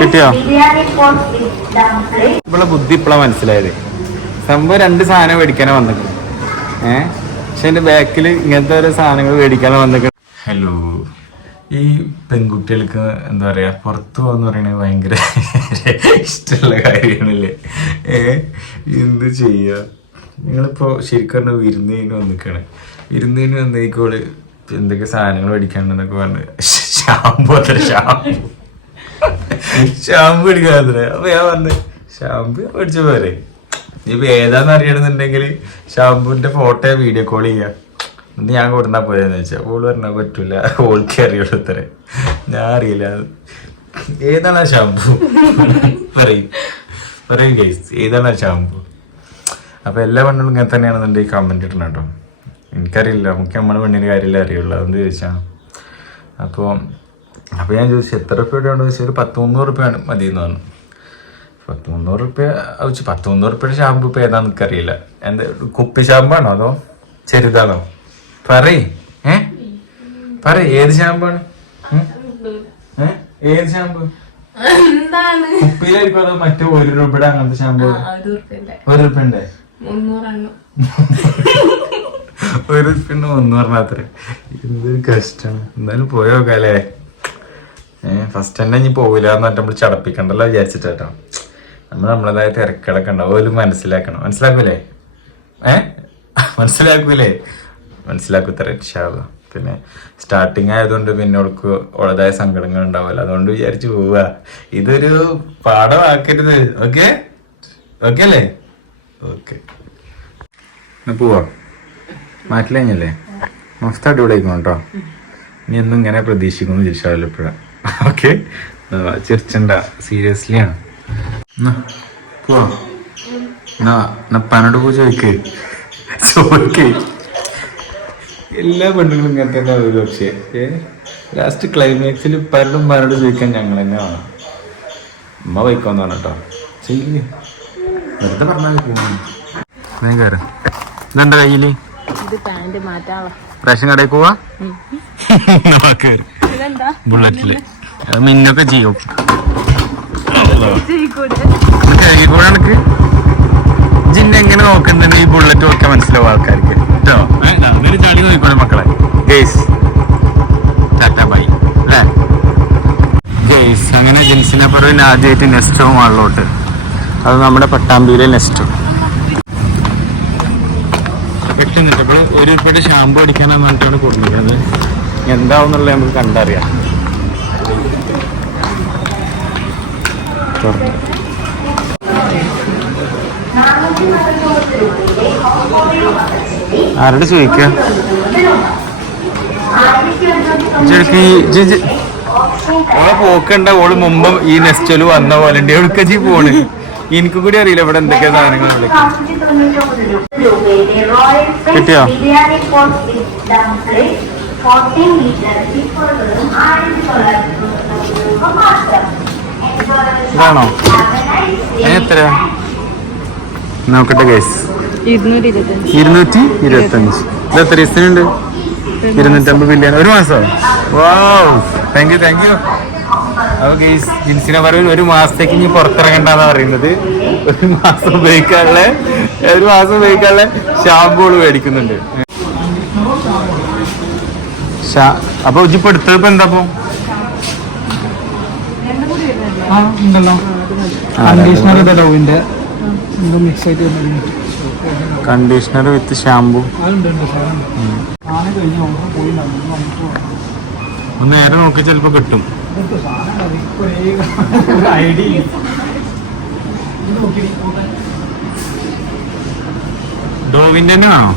കിട്ടിയോ? ഇവിടെ ബുദ്ധി ഇപ്പളാ മനസ്സിലായത്. സംഭവം 2 സാധനം മേടിക്കാനോ വന്നിട്ട് പക്ഷെ എന്റെ ബാക്കിൽ ഇങ്ങനത്തെ ഓരോ സാധനങ്ങൾ മേടിക്കാനോ വന്നിട്ട്. ഹലോ, ഈ പെൺകുട്ടികൾക്ക് എന്താ പറയാ, പുറത്തു പോകാന്ന് പറയണത് ഭയങ്കര ഇഷ്ടമുള്ള കാര്യമാണല്ലേ. എന്ത് ചെയ്യാ, നിങ്ങളിപ്പോ ശരിക്കും പറഞ്ഞ വിരുന്നതിന് വന്നിക്കാണ്. വിരുന്നതിന് വന്നേക്കോള് എന്തൊക്കെ സാധനങ്ങൾ മേടിക്കാണ്ടെന്നൊക്കെ പറഞ്ഞ് ഷാമ്പു മേടിക്കാതെ. അപ്പൊ ഞാൻ പറഞ്ഞു ഷാമ്പു മേടിച്ച പോരെ, ഇനിയിപ്പോ ഏതാന്ന് അറിയണമെന്നുണ്ടെങ്കിൽ ഷാമ്പുവിന്റെ ഫോട്ടോ വീഡിയോ കോൾ ചെയ്യാം. എന്നിട്ട് ഞാൻ കൊടുന്നാ പോയെന്ന് വെച്ചാൽ ഓള് പറഞ്ഞാൽ പറ്റൂല, ഓൾക്ക് അറിയുള്ളൂ ഇത്ര, ഞാൻ അറിയില്ല. ഏതാണ് ആ ഷാമ്പു? പറയും ഗൈസ്, ഏതാണ് ആ ഷാമ്പു? അപ്പൊ എല്ലാ പെണ്ണുകളും ഇങ്ങനെ തന്നെയാണെന്നുണ്ടെങ്കിൽ കമന്റ് ഇടണം കേട്ടോ. എനിക്കറിയില്ല, നമുക്ക് നമ്മുടെ പെണ്ണിന് കാര്യമില്ല അറിയുള്ളൂ, അതുകൊണ്ട് ചോദിച്ചാ. അപ്പോൾ ഞാൻ ചോദിച്ചു എത്ര റുപ്യയുടെ ചോദിച്ചാൽ ഒരു 100-300 റുപ്യ മതി എന്ന് പറഞ്ഞു. 100-300 റുപ്യ വെച്ച് 100-300 റുപ്യയുടെ ഷാമ്പു ഇപ്പൊ ഏതാന്ന് എനിക്കറിയില്ല. എന്താ കുപ്പി ഷാമ്പാണോ അതോ ചെറുതാണോ? പറയ് ഏത് ഷാമ്പാണ്? ഏത് ഷാമ്പു? കുപ്പിയിലായിരിക്കും അതോ മറ്റേ 1 രൂപയുടെ അങ്ങനത്തെ ഷാമ്പു? 1 റുപ്യന്റെ 1 റുപ്യന്റെ 300 അത്ര. എന്തൊരു കഷ്ടാണ്. എന്തായാലും പോയോക്കാലേ. ഫസ്റ്റ് തന്നെ ഇനി പോവില്ല എന്ന് പറഞ്ഞിട്ട് നമ്മൾ ചടപ്പിക്കണ്ടല്ലോ വിചാരിച്ചിട്ടോ. നമ്മളതായ തിരക്കുകളൊക്കെ ഉണ്ടാവും, ഓല് മനസ്സിലാക്കണം. മനസ്സിലാക്കൂലേ? മനസ്സിലാക്കൂത്തര ഇൻഷാല്ലാ. പിന്നെ സ്റ്റാർട്ടിങ് ആയതുകൊണ്ട് പിന്നെ അവൾക്ക് ഉള്ളതായ സങ്കടങ്ങൾ ഉണ്ടാവുമല്ലോ, അതുകൊണ്ട് വിചാരിച്ചു പോവുക. ഇതൊരു പാഠമാക്കരുത്. ഓക്കെ അല്ലേ? ഓക്കെ, പോവാ. മാറ്റില്ല കഴിഞ്ഞല്ലേ? മൊത്തം അടിപൊളിയായിരിക്കും കേട്ടോ. ഇനി ഒന്നും ഇങ്ങനെ പ്രതീക്ഷിക്കുന്നു ചിരിച്ചാവില്ല ഇപ്പോഴാ. ഓക്കെ, ചിരിച്ചണ്ട, സീരിയസ്ലി ആണ്. പോവാ. പനോട് പോ ചോദിക്ക്. എല്ലാ പെണ്ണുങ്ങളും ഇങ്ങനെ തന്നെ ആവുമല്ലോ. പക്ഷേ ലാസ്റ്റ് ക്ലൈമാക്സിൽ പനോട് ചോദിക്കാൻ ഞങ്ങൾ തന്നെ വേണം. ഉമ്മ വയ്ക്കാന്ന് പറഞ്ഞോ. ചെയ്യില്ലേ, വെറുതെ പറഞ്ഞാൽ പോവാ. ഇതെന്താ കയ്യില്? റേഷൻ കടയിൽ പോവാ. ബുള്ളറ്റില് മിന്നൊക്കെ ചെയ്യും. കഴുകിക്കൂടെ എനിക്ക് ജിന്നെ എങ്ങനെ നോക്കുന്നുണ്ട് ഈ ബുള്ളറ്റ് നോക്കാൻ മനസ്സിലാവും ആൾക്കാർക്ക് കേട്ടോ. ചാടി നോക്കിക്കോളെ മക്കളെ. ഗെയ്സ് ടാറ്റ ബൈ അല്ലേ ഗെയ്സ്. അങ്ങനെ ജിൻസിനെ പുറമെ ആദ്യമായിട്ട് നെസ്റ്റോ മാളിലോട്ട്. അത് നമ്മുടെ പട്ടാമ്പിയിലെ നെസ്റ്റോ. പെട്ടെന്ന് അപ്പോൾ 1 രൂപയുടെ ഷാമ്പു അടിക്കാനാണ് പറഞ്ഞിട്ടാണ് കൊടുക്കുന്നത്. എന്താവുന്നുള്ളത് നമുക്ക് കണ്ടറിയാം. ആരോട് ചോദിക്ക? ഓളെ പോക്കണ്ട. ഓള് മുമ്പ് ഈ നെസ്റ്റോല് വന്ന പോലെ ഉണ്ട്. എവിടുക്ക ജി പോണ്? എനിക്കും കൂടി അറിയില്ല ഇവിടെ എന്തൊക്കെയാ സാധനങ്ങൾ. കിട്ടിയോ? ഇതാണോ? എത്ര നോക്കട്ടെ ഗൈസ്. 225. ഇത് എത്ര ദിവസത്തിനുണ്ട്? 250 ബില്യൺ. 1 മാസം. വാവ്, താങ്ക് യു. അപ്പൊ ഗൈസ്, ജിൻസിനെ പറയും 1 മാസത്തേക്ക് ഇനി പുറത്തിറങ്ങണ്ടെന്നാ പറയുന്നത്. 1 മാസം ഉപയോഗിക്കാനുള്ള ഷാമ്പുകൾ മേടിക്കുന്നുണ്ട്. അപ്പൊ ഇപ്പൊ എടുത്തപ്പോ എന്താ? കണ്ടീഷണർ വിത്ത് ഷാമ്പു. ഒന്ന് നേരെ നോക്കി ചിലപ്പോ കിട്ടും. ഡോവിന്റെ തന്നെ ആണോ?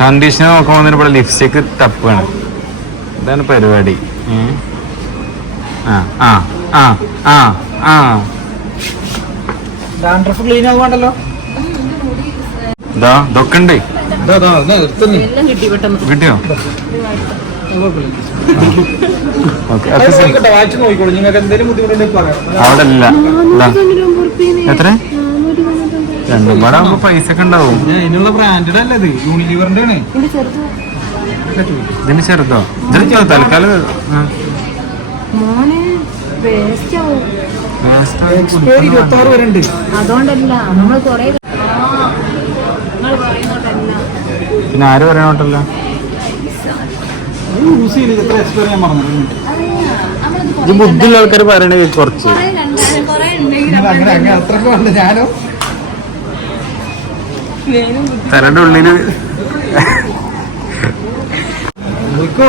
കണ്ടീഷണർ നോക്കുമ്പോൾ ഇവിടെ ലിപ്സ്റ്റിക് തപ്പാണ്. ഇതാണ് പരിപാടി. ഇതൊക്കെ ഉണ്ട്. കിട്ടിയോ? അവിടെ അല്ല. എത്ര? 2 പാടാകുമ്പോ പൈസ ഒക്കെ ഉണ്ടാവും. ഇതിനുള്ള ബ്രാൻഡഡ് അല്ലത്, യൂണിലിവറിന്റെ ആണ്. ഇതിന് ചെറുതോ ചെറുതോ തൽക്കാലം മോനെ വേസ്റ്റ് ആവും. എക്സ്പയറി 26 വരെ ഉണ്ട്. അതുകൊണ്ടല്ല നമ്മൾ കൊറേ നിങ്ങൾ പറയുന്നോണ്ടല്ല. പിന്നെ ആര് പറയണോട്ടല്ലോ യൂസ് ചെയ്ത് എത്ര എക്സ്പയറി ഞാൻ പറഞ്ഞു. ഇത് ബുദ്ധിയുള്ള ആൾക്കാർ പറയണേ കുറച്ച് അങ്ങനെ അങ്ങനെ അത്രക്കും ഉണ്ട്. ഞാനോ തലയുടെ ഉള്ളില് നിൽക്കോ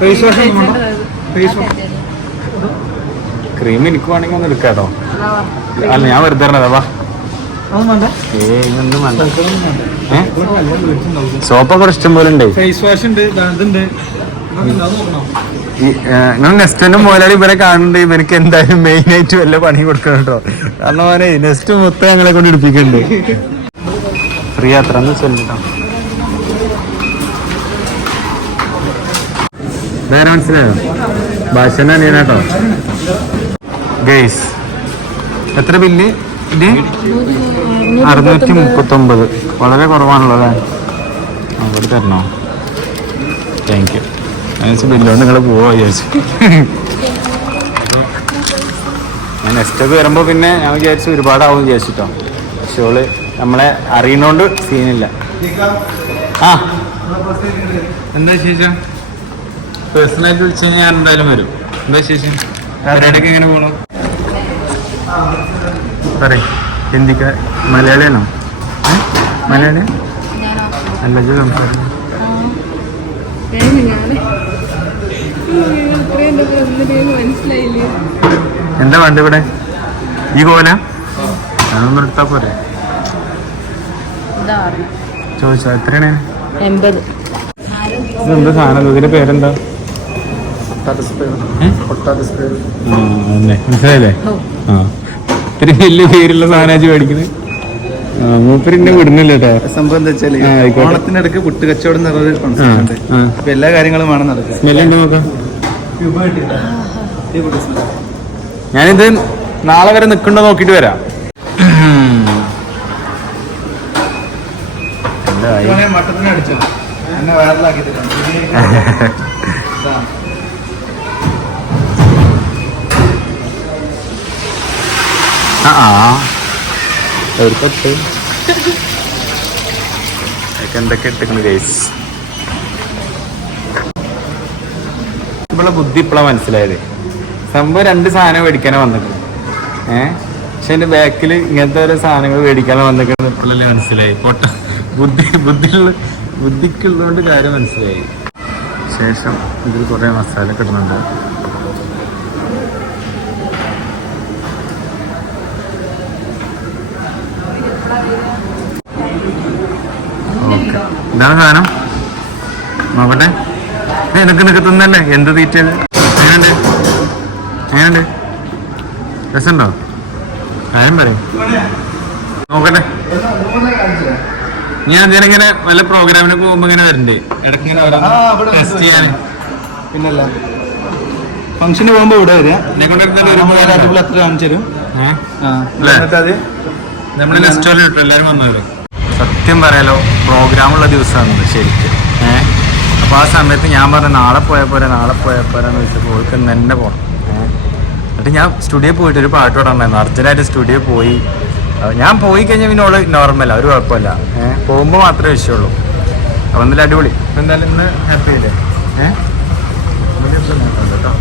face wash face wash cream എനിക്ക് വേണമെങ്കിൽ ഒന്ന് എടുക്കാട്ടോ. അല്ല ഞാൻ വെറുതെ പറഞ്ഞതാ വാ. അതൊന്നും വേണ്ട. ഒന്നും വേണ്ട. സോപ്പൊക്കെ ഇഷ്ടം പോലെ ഉണ്ട്. ഫേസ് വാഷ് ഉണ്ട്, ഇതുണ്ട്. നിങ്ങൾ നെസ്റ്റിന്റെ മുതലാളി ഇവരെ കാണുന്നുണ്ട്. ഇവർക്ക് എന്തായാലും മെയിൻ ആയിട്ട് വല്ല പണി കൊടുക്കണം കേട്ടോ. കാരണം അവനെ നെസ്റ്റ് മൊത്തം ഞങ്ങളെ കൊണ്ട് എടുപ്പിക്കുന്നുണ്ട്. ഫ്രീ യാത്ര എന്ന് ചൊല്ലിട്ടോ. വേറെ മനസ്സിലായോ? ഭാഷന്റെ അനിയനാട്ടോ. ഗൈസ് എത്ര ബില്ല്? 639. വളരെ കുറവാണല്ലോ അല്ലേ? അവിടെ തരണോ? Thank you. ബില്ലുകൊണ്ട് നിങ്ങൾ പോവാ വിചാരിച്ചു. ഞാൻ നെക്സ്റ്റൊക്കെ വരുമ്പോൾ പിന്നെ ഞാൻ വിചാരിച്ചു ഒരുപാടാവും വിചാരിച്ചിട്ടോ. പക്ഷേ ഓള് നമ്മളെ അറിയുന്നോണ്ട് സീനില്ല. ആ എന്താ ശേഷം പേഴ്സണലായിട്ട് വിളിച്ചു കഴിഞ്ഞാൽ ഞാൻ എന്തായാലും വരും. എന്താ ശേഷം പരിപാടിയൊക്കെ എങ്ങനെ പോകണു? പറയ്. ഹിന്ദിക്ക മലയാളിയാണോ? മലയാളി അല്ല സംസാരിക്കും. എന്താ വേണ്ട ഇവിടെ? ഈ കോല അതൊന്നും എടുത്താ പോരെ? ചോദിച്ചോ എത്രയാണ്? 80. ഇതെന്താ സാധനം? ഇതിന്റെ പേരെന്താ? മനസ്സിലായില്ലേ? ആ ഇത്തിരി വലിയ പേരുള്ള സാധനം മേടിക്കുന്നത്. മൂപ്പരിന്നെ വിടുന്നില്ല കേട്ടോ. സംഭവം എന്താ വെച്ചാല് ഓണത്തിനിടക്ക് പുട്ട് കച്ചവടം എന്നൊരു കോൺസെപ്റ്റ് ഉണ്ട്. അപ്പൊ എല്ലാ കാര്യങ്ങളും വേണം നടക്കുക. സ്മെല്ലുണ്ട് നോക്കാം. ഞാനിത് നാളെ വരെ നിൽക്കണ്ടോ നോക്കിട്ട് വരാം. മട്ടത്തിന് അടിച്ചോ എന്നെ വൈറലാക്കി തരാം. എന്തൊക്കെ ഇട്ടിട്ടുണ്ട് ഗൈസ്. ഇവിടെ ബുദ്ധി ഇപ്പോഴാണ് മനസ്സിലായത്. സംഭവം 2 സാധനം മേടിക്കാനേ വന്നിട്ടുണ്ട്. പക്ഷെ എന്റെ ബാക്കിൽ ഇങ്ങനത്തെ ഓരോ സാധനങ്ങൾ മേടിക്കാനേ വന്നിട്ടുണ്ട്. ഇപ്പോഴല്ലേ മനസ്സിലായി. ബുദ്ധിക്കുള്ളതുകൊണ്ട് കാര്യം മനസ്സിലായി. ശേഷം ഇതിൽ കുറെ മസാല കിട്ടുന്നുണ്ട്. ഇതാണ് സാധനം. നോക്കട്ടെ. നിനക്ക് തിന്നല്ലേ? എന്ത് തീറ്റത്? എങ്ങനെയുണ്ട്? രസമുണ്ടോ? കാര്യം പറയും. നോക്കട്ടെ. ഞാൻ അതിനിങ്ങനെ വല്ല പ്രോഗ്രാമിനൊക്കെ പോകുമ്പോ ഇങ്ങനെ വരണ്ടേ ഇടയ്ക്ക് ടെസ്റ്റ് ചെയ്യാൻ. പിന്നല്ല ഫംഗ്ഷന് പോകുമ്പോ ഇവിടെ വരിക. അത്ര കാണിച്ചു തരും. നമ്മുടെ നെസ്റ്റോയിൽ കിട്ടും. എല്ലാവരും വന്നവരും. സത്യം പറയാലോ പ്രോഗ്രാമുള്ള ദിവസമാണത് ശരിക്കും. അപ്പോൾ ആ സമയത്ത് ഞാൻ പറഞ്ഞു നാളെ പോയാൽ പോരാന്ന് വെച്ചപ്പോൾ ഓൾക്ക് തന്നെ പോകണം. എന്നിട്ട് ഞാൻ സ്റ്റുഡിയോ പോയിട്ട് ഒരു പാട്ട് പാടാണ്ടായിരുന്നു. അർജന്റായിട്ട് സ്റ്റുഡിയോ പോയി. ഞാൻ പോയി കഴിഞ്ഞാൽ പിന്നെ ഓള് നോർമലാണ്, ഒരു കുഴപ്പമില്ല. പോകുമ്പോൾ മാത്രമേ വിഷയമുള്ളൂ. അപ്പോൾ എന്തായാലും അടിപൊളി. അപ്പോൾ എന്തായാലും ഇന്ന് ഹാപ്പി അല്ലേ? കേട്ടോ.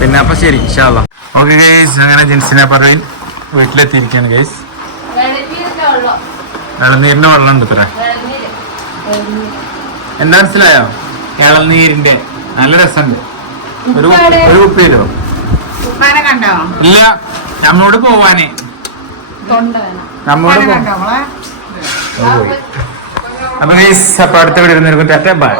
പിന്നെ അപ്പോൾ ശരി ഇൻഷാ അല്ലാ. ഓക്കെ ഗൈസ്, അങ്ങനെ ജിൻസിനെ പറയും വീട്ടിലെത്തിയിരിക്കുകയാണ് ഗൈസ്. ഇളനീരിന്റെ വെള്ളം ഉണ്ട് ഇത്ര. എന്താ മനസ്സിലായോ? ഇളനീരിന്റെ നല്ല രസമുണ്ട്. ഒരു കുപ്പി തരുമോ? ഇല്ല, നമ്മളോട് പോവാനേ. നമ്മോട് അപ്പൊ ഗൈസ്, അപ്പൊ അടുത്ത വീഡിയോ ടാറ്റ ബൈ.